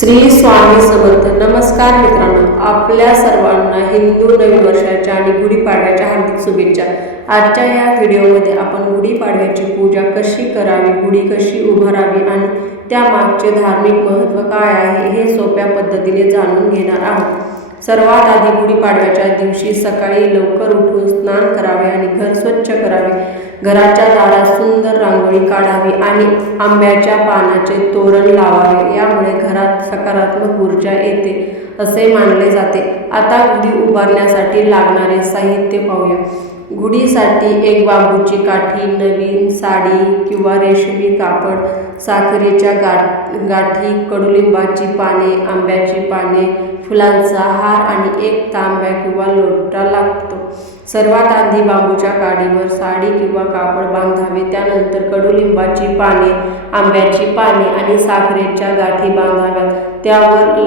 श्री स्वामी समर्थ. नमस्कार मित्रांनो, आपल्या सर्वांना हिंदू नवीन वर्षाच्या आणि गुढीपाडव्याच्या हार्दिक शुभेच्छा. आजच्या या व्हिडिओमध्ये आपण गुढीपाडव्याची पूजा कशी करावी, गुढी कशी उभारावी आणि त्यामागचे धार्मिक महत्त्व काय आहे हे सोप्या पद्धतीने जाणून घेणार आहोत. सर्वात आधी गुढीपाडव्याच्या दिवशी सकाळी लवकर उठून स्नान करावे आणि घर स्वच्छ करावे. घराच्या दारात सुंदर रांगोळी काढावी आणि आंब्याच्या पानाचे तोरण लावावे. यामुळे घरात सकारात्मक ऊर्जा येते असे मानले जाते. आता गुढी उभारण्यासाठी लागणारे साहित्य पाहूया. गुढीसाठी एक बांबूची काठी, नवीन साडी किंवा रेशमी कापड, साखरेच्या गाठी, कडुलिंबाची पाने, आंब्याची पाने, फुलांचा हार आणि एक तांब्या किंवा लोटा लागतो. सर्वात आधी बांबूच्या काडीवर साडी किंवा कापड बांधावे. त्यानंतर कडुलिंबाची पाने, आंब्याची पाने आणि साखरेच्या गाठी बांधाव्यात. त्यावर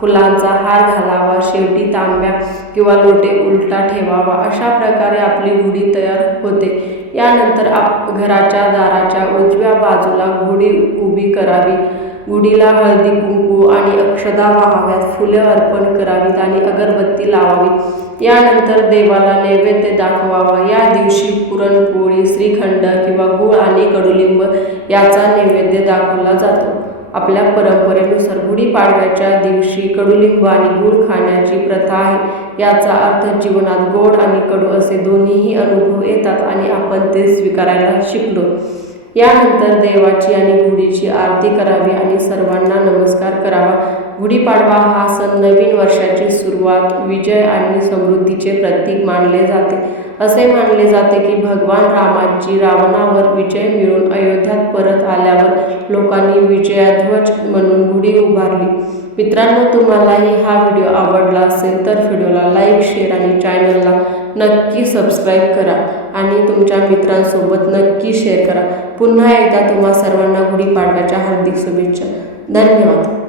फुलांचा हार घालावा. शेवटी तांब्या किंवा लोटे उलटा ठेवावा. अशा प्रकारे आपली गुढी तयार होते. यानंतर घराच्या दाराच्या उजव्या बाजूला गुढी उभी करावी. गुढीला हळदी कुंकू आणि अक्षता वाहाव्यात. फुले अर्पण करावीत आणि अगरबत्ती लावावी. यानंतर देवाला नैवेद्य दाखवावा. या दिवशी पुरणपोळी, श्रीखंड किंवा गूळ आणि कडुलिंब याचा नैवेद्य दाखवला जातो. आपल्या परंपरेनुसार गुढीपाडव्याच्या दिवशी कडुलिंब आणि गूळ खाण्याची प्रथा आहे. याचा अर्थ जीवनात गोड आणि कडू असे दोन्हीही अनुभव येतात आणि आपण ते स्वीकारायला शिकलो. यानंतर देवाची आणि गुढीची आरती करावी आणि सर्वांना नमस्कार करावा. गुढीपाडवा हा सण नवीन वर्षाची सुरुवात, विजय आणि समृद्धीचे प्रतीक मानले जाते. असे मानले जाते की भगवान रामाची रावणावर विजय मिळून अयोध्यात परत आल्यावर लोकांनी विजयाध्वज म्हणून गुढी उभारली. मित्रांनो, तुम्हालाही हा व्हिडिओ आवडला असेल तर व्हिडिओला लाईक, शेअर आणि चॅनलला नक्की सबस्क्राईब करा आणि तुमच्या मित्रांसोबत नक्की शेअर करा. पुन्हा एकदा तुम्हा सर्वांना गुढीपाडव्याच्या हार्दिक शुभेच्छा. धन्यवाद.